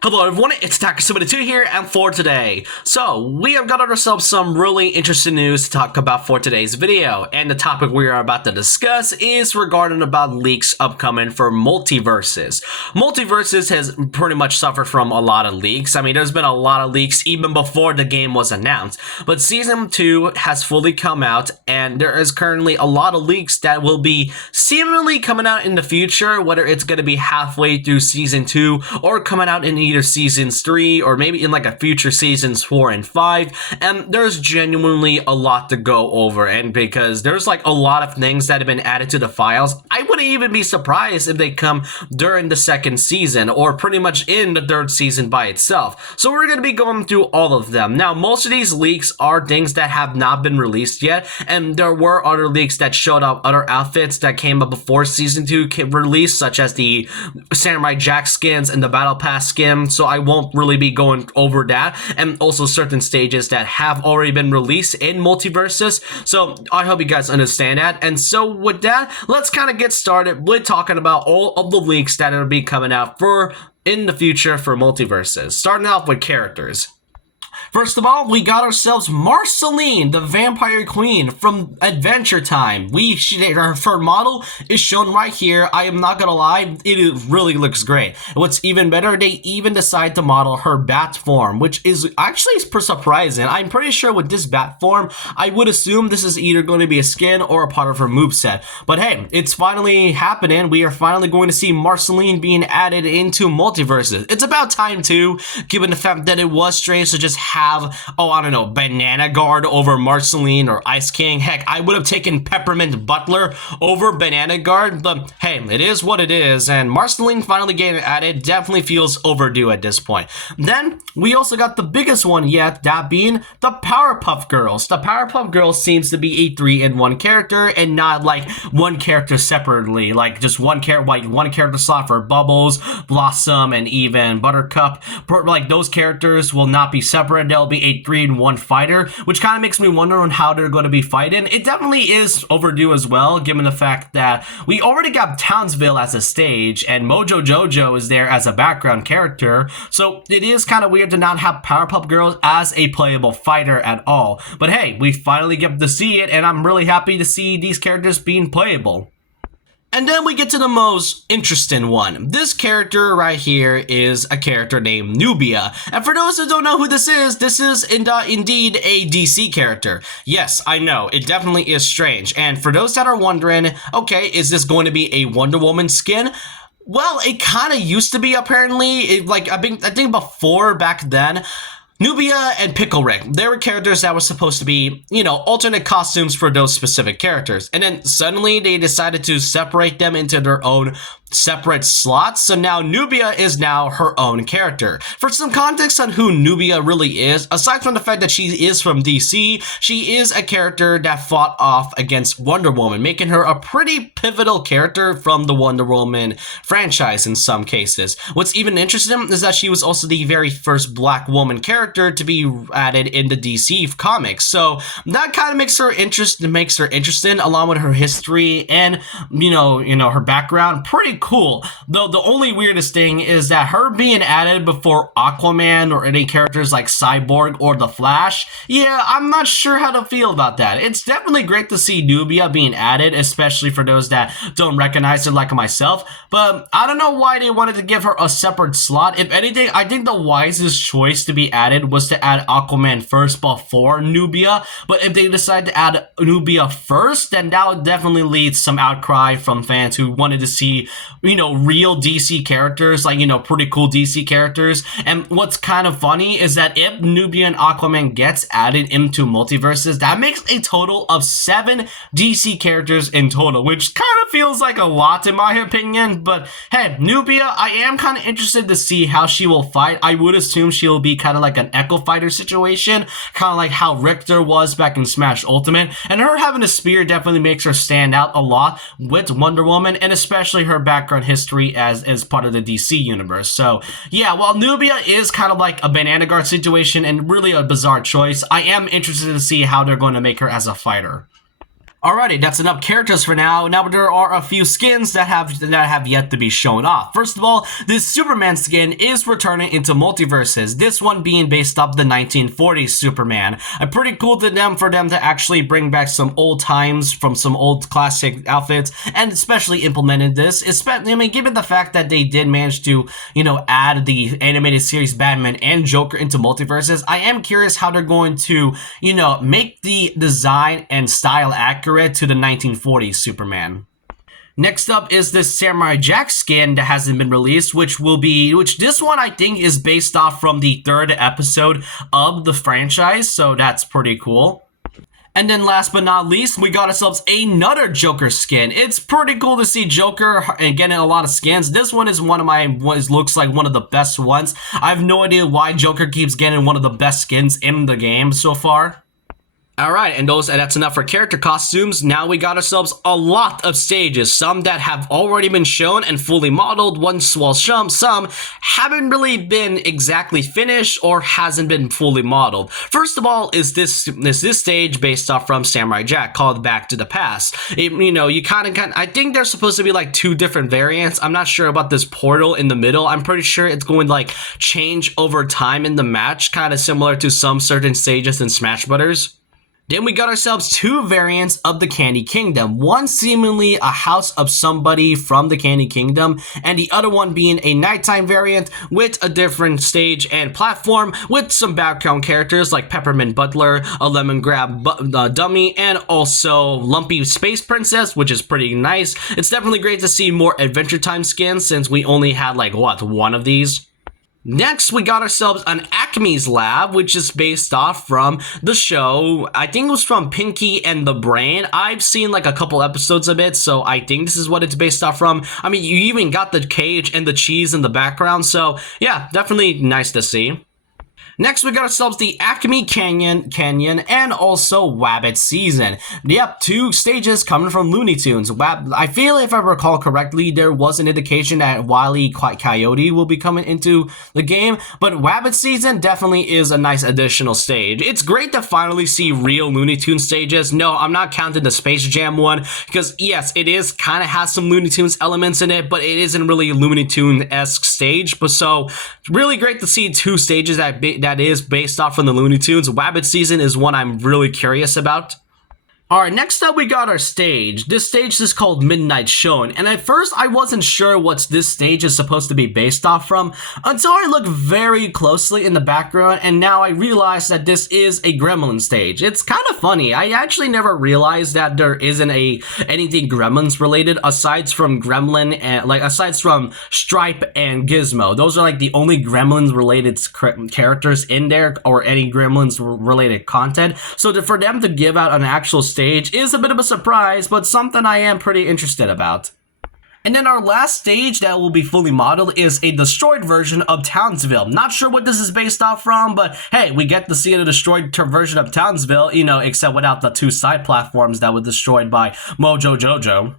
Hello everyone, it's Taka72 here, and for today. So, we have got ourselves some really interesting news to talk about for today's video, and the topic we are about to discuss is regarding about leaks upcoming for Multiversus. Multiversus has pretty much suffered from a lot of leaks. I mean, there's been a lot of leaks even before the game was announced, but Season 2 has fully come out, and there is currently a lot of leaks that will be seemingly coming out in the future, whether it's going to be halfway through Season 2 or coming out in either seasons 3 or maybe in like a future seasons 4 and 5, and there's genuinely a lot to go over. And because there's like a lot of things that have been added to the files, I wouldn't even be surprised if they come during the second season or pretty much in the third season by itself. So we're going to be going through all of them. Now, most of these leaks are things that have not been released yet, and there were other leaks that showed up other outfits that came up before season 2 released, such as the Samurai Jack skins and the Battle Pass skin. So I won't really be going over that, and also certain stages that have already been released in Multiversus. So I hope you guys understand that. And so with that, let's kind of get started with talking about all of the leaks that will be coming out for in the future for Multiversus. Starting off with characters. First of all, we got ourselves Marceline, the Vampire Queen from Adventure Time. Her model is shown right here. I am not gonna lie, it really looks great. What's even better, they even decide to model her bat form, which is actually surprising. I'm pretty sure with this bat form, I would assume this is either going to be a skin or a part of her moveset. But hey, it's finally happening. We are finally going to see Marceline being added into Multiverses. It's about time too, given the fact that it was strange to just have, I don't know, Banana Guard over Marceline or Ice King. Heck, I would have taken Peppermint Butler over Banana Guard, but hey, it is what it is, and Marceline finally getting added definitely feels overdue at this point. Then, we also got the biggest one yet, that being the Powerpuff Girls. The Powerpuff Girls seems to be a 3-in-1 character, and not like one character separately, like just one character slot for Bubbles, Blossom, and even Buttercup. Like, those characters will not be separate. They'll be a 3-in-1 fighter, which kind of makes me wonder on how they're going to be fighting. It definitely is overdue as well, given the fact that we already got Townsville as a stage, and Mojo Jojo is there as a background character, so it is kind of weird to not have Powerpuff Girls as a playable fighter at all. But hey, we finally get to see it, and I'm really happy to see these characters being playable. And then we get to the most interesting one. This character right here is a character named Nubia. And for those who don't know who this is indeed a DC character. Yes, I know, it definitely is strange. And for those that are wondering, okay, is this going to be a Wonder Woman skin? Well, it kind of used to be apparently. I think before back then, Nubia and Pickle Rick, they were characters that were supposed to be, alternate costumes for those specific characters. And then suddenly they decided to separate them into their own separate slots, so now Nubia is now her own character. For some context on who Nubia really is, aside from the fact that she is from DC, she is a character that fought off against Wonder Woman, making her a pretty pivotal character from the Wonder Woman franchise in some cases. What's even interesting is that she was also the very first black woman character to be added in the DC comics, so that kind of makes her interesting, along with her history and her background. Pretty cool. Though the only weirdest thing is that her being added before Aquaman or any characters like Cyborg or The Flash, yeah, I'm not sure how to feel about that. It's definitely great to see Nubia being added, especially for those that don't recognize her like myself, but I don't know why they wanted to give her a separate slot. If anything, I think the wisest choice to be added was to add Aquaman first before Nubia, but if they decide to add Nubia first, then that would definitely lead some outcry from fans who wanted to see real DC characters, like, pretty cool DC characters. And what's kind of funny is that if Nubia and Aquaman gets added into Multiverses, that makes a total of 7 DC characters in total, which kind of feels like a lot in my opinion. But hey, Nubia, I am kind of interested to see how she will fight. I would assume she'll be kind of like an Echo Fighter situation, kind of like how Richter was back in Smash Ultimate. And her having a spear definitely makes her stand out a lot with Wonder Woman, and especially her background history as part of the DC universe. So yeah, while Nubia is kind of like a Banana Guard situation and really a bizarre choice, I am interested to see how they're going to make her as a fighter. Alrighty, that's enough characters for now. Now there are a few skins that have yet to be shown off. First of all, this Superman skin is returning into Multiversus. This one being based off the 1940s Superman. Pretty cool to them for them to actually bring back some old times from some old classic outfits, and especially implemented this. Especially, I mean, given the fact that they did manage to, add the animated series Batman and Joker into Multiversus, I am curious how they're going to, make the design and style accurate to the 1940s Superman. Next up is this Samurai Jack skin that hasn't been released, which this one I think is based off from the third episode of the franchise, so that's pretty cool. And then last but not least, we got ourselves another Joker skin. It's pretty cool to see Joker and getting a lot of skins. This one is looks like one of the best ones. I have no idea why Joker keeps getting one of the best skins in the game so far. Alright, and that's enough for character costumes. Now we got ourselves a lot of stages, some that have already been shown and fully modeled, some haven't really been exactly finished or hasn't been fully modeled. First of all is this stage based off from Samurai Jack called Back to the Past. I think there's supposed to be like two different variants. I'm not sure about this portal in the middle. I'm pretty sure it's going to like change over time in the match, kind of similar to some certain stages in Smash Brothers. Then we got ourselves two variants of the Candy Kingdom. One seemingly a house of somebody from the Candy Kingdom, and the other one being a nighttime variant with a different stage and platform with some background characters like Peppermint Butler, a Lemon Grab dummy, and also Lumpy Space Princess, which is pretty nice. It's definitely great to see more Adventure Time skins since we only had like, one of these. Next, we got ourselves an Acme's Lab, which is based off from the show. I think it was from Pinky and the Brain. I've seen like a couple episodes of it, so I think this is what it's based off from. I mean, you even got the cage and the cheese in the background, so yeah, definitely nice to see. Next, we got ourselves the Acme Canyon, and also Wabbit Season. Yep, two stages coming from Looney Tunes. I feel if I recall correctly, there was an indication that Wile E. Coyote will be coming into the game, but Wabbit Season definitely is a nice additional stage. It's great to finally see real Looney Tunes stages. No, I'm not counting the Space Jam one, because yes, it is kind of has some Looney Tunes elements in it, but it isn't really a Looney Tune-esque stage. But so, really great to see two stages that is based off from the Looney Tunes. Wabbit Season is one I'm really curious about. Alright, next up we got our stage. This stage is called Midnight Shone, and at first I wasn't sure what this stage is supposed to be based off from until I looked very closely in the background, and now I realized that this is a Gremlin stage. It's kind of funny. I actually never realized that there isn't anything Gremlins related aside from Gremlin and aside from Stripe and Gizmo. Those are like the only Gremlins related characters in there, or any Gremlins related content. So for them to give out an actual stage is a bit of a surprise, but something I am pretty interested about. And then our last stage that will be fully modeled is a destroyed version of Townsville. Not sure what this is based off from, but hey, we get to see a destroyed version of Townsville, except without the two side platforms that were destroyed by Mojo Jojo.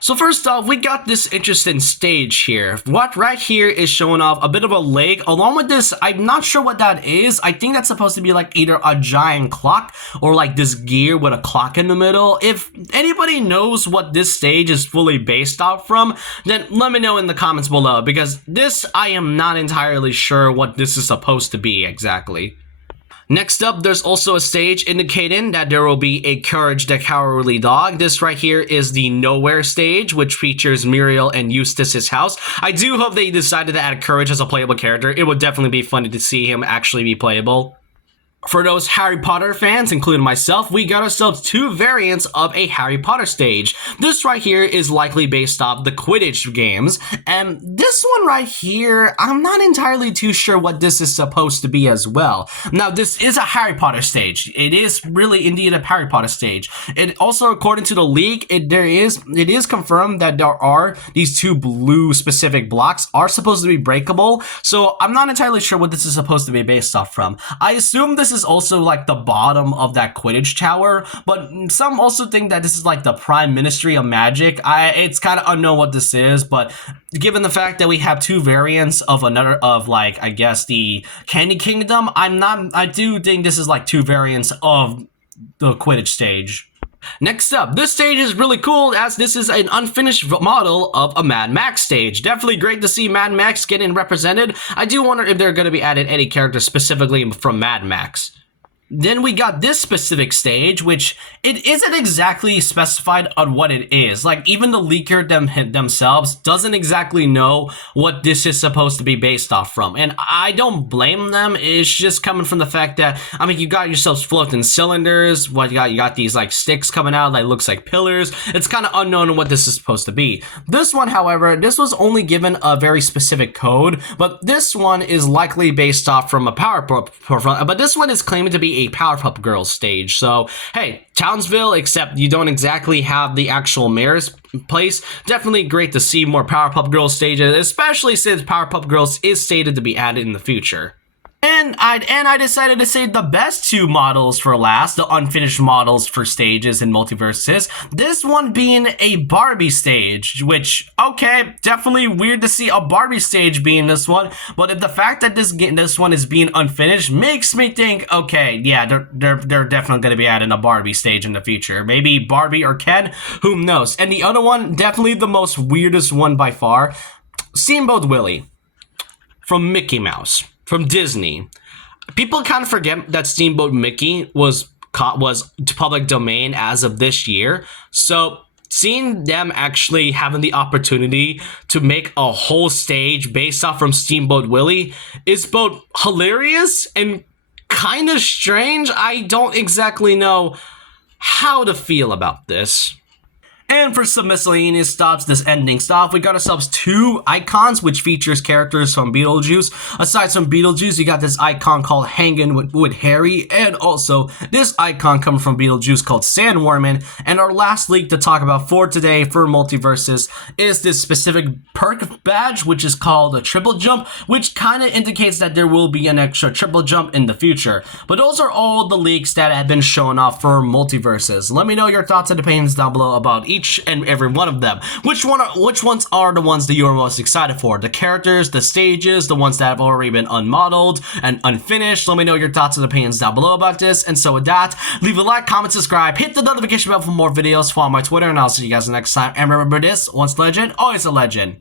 So first off, we got this interesting stage here. What right here is showing off a bit of a lake. Along with this, I'm not sure what that is. I think that's supposed to be like either a giant clock or like this gear with a clock in the middle. If anybody knows what this stage is fully based off from, then let me know in the comments below, because this, I am not entirely sure what this is supposed to be exactly. Next up, there's also a stage indicating that there will be a Courage the Cowardly Dog. This right here is the Nowhere stage, which features Muriel and Eustace's house. I do hope they decided to add Courage as a playable character. It would definitely be funny to see him actually be playable. For those Harry Potter fans, including myself, we got ourselves two variants of a Harry Potter stage. This right here is likely based off the Quidditch games, and this one right here, I'm not entirely too sure what this is supposed to be as well. Now, this is a Harry Potter stage. It is really indeed a Harry Potter stage. It also, according to the leak, it is confirmed that there are these two blue specific blocks are supposed to be breakable, so I'm not entirely sure what this is supposed to be based off from. I assume this is also like the bottom of that Quidditch tower, but some also think that this is like the Prime Ministry of Magic. It's kind of unknown what this is, but given the fact that we have two variants of I guess the Candy Kingdom, I do think this is like two variants of the Quidditch stage. Next up, this stage is really cool as this is an unfinished model of a Mad Max stage. Definitely great to see Mad Max getting represented. I do wonder if they're going to be added any characters specifically from Mad Max. Then we got this specific stage, which it isn't exactly specified on what it is. Like, even the leaker themselves doesn't exactly know what this is supposed to be based off from. And I don't blame them. It's just coming from the fact that, I mean, you got yourselves floating cylinders. What you got these, like, sticks coming out that looks like pillars. It's kind of unknown what this is supposed to be. This one, however, this was only given a very specific code, but this one is likely based off from a Powerpuff, but this one is claiming to be a Powerpuff Girls stage. So, hey, Townsville, except you don't exactly have the actual mayor's place. Definitely great to see more Powerpuff Girls stages, especially since Powerpuff Girls is stated to be added in the future. And I decided to save the best two models for last, the unfinished models for stages in Multiversus. This one being a Barbie stage, which, okay, definitely weird to see a Barbie stage being this one, but if the fact that this one is being unfinished makes me think, okay, yeah, they're definitely going to be adding a Barbie stage in the future. Maybe Barbie or Ken, who knows. And the other one, definitely the most weirdest one by far, Steamboat Willie from Mickey Mouse. From Disney. People kind of forget that Steamboat Mickey was public domain as of this year. So seeing them actually having the opportunity to make a whole stage based off from Steamboat Willie is both hilarious and kind of strange. I don't exactly know how to feel about this. And for some miscellaneous stops, this ending stop, we got ourselves two icons, which features characters from Beetlejuice. Aside from Beetlejuice, you got this icon called Hangin' with Harry, and also this icon coming from Beetlejuice called Sandwormin. And our last leak to talk about for today for Multiversus is this specific perk badge, which is called a triple jump, which kind of indicates that there will be an extra triple jump in the future. But those are all the leaks that have been shown off for Multiversus. Let me know your thoughts and opinions down below about each and every one of them. Which ones are the ones that you are most excited for? The characters, the stages, the ones that have already been unmodeled and unfinished? Let me know your thoughts and opinions down below about this. And so with that, leave a like, comment, subscribe, hit the notification bell for more videos, follow my Twitter, and I'll see you guys next time. And remember this, once legend, always a legend.